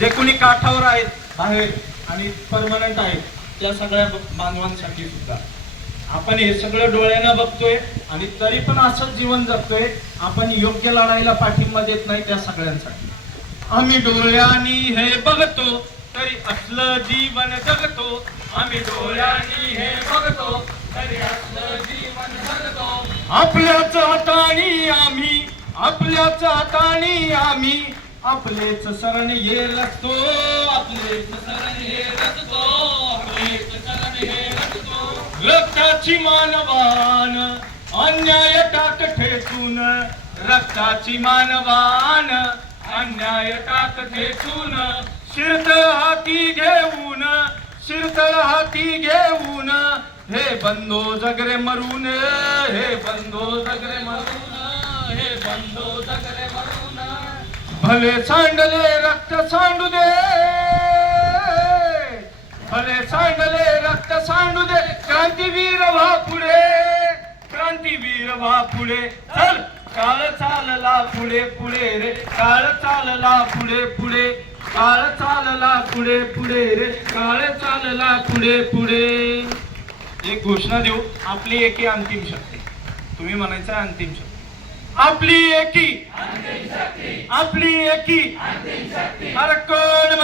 जे कुणी काठावर आहेत बाहेर आणि परमनंट आहेत त्या सगळ्या बांधवांसाठी सुद्धा. आपण हे सगळं डोळ्यानं बघतोय आणि तरी पण असंच जीवन जगतोय आपण योग्य लढाईला पाठिंबा देत नाही त्या सगळ्यांसाठी. आम्ही डोळ्यानी हे बघतो तरी असलं जीवन जगतो. आम्ही डोळ्यांनी हे बघतो तरी असलं जीवन जगतो. आपल्याच हातानी आम्ही आपल्याच हाताने आम्ही आपलेच शरण हे रचतो आपलेच शरण हे रचतो आपलेच शरण हे रचतो. रक्ताची मानवान अन्याय टाक ठेचून रक्ताची मानवान अन्याय टाक ठेचून शिरतळ हाती घेऊन शिरतळ हाती घेऊन हे बंदो जगरे मरून हे बंदो जगरे मरून हे बंदो जगरे मरून. भले सांडले रक्त सांडू दे. भले सांडले रक्त सांडू दे. क्रांतीवीर व्हा पुढे. क्रांतीवीर व्हा पुढे. चल काळ चालला पुढे पुढे रे. काळ चालला पुढे पुढे. काळ चालला पुढे पुढे रे. काळ चालला पुढे पुढे. एक घोषणा देऊ. आपली एकी अंतिम शक्ती. तुम्ही म्हणायचं आहे अंतिम शक्ती. आपली एकी. आपली एकी. अरे कोण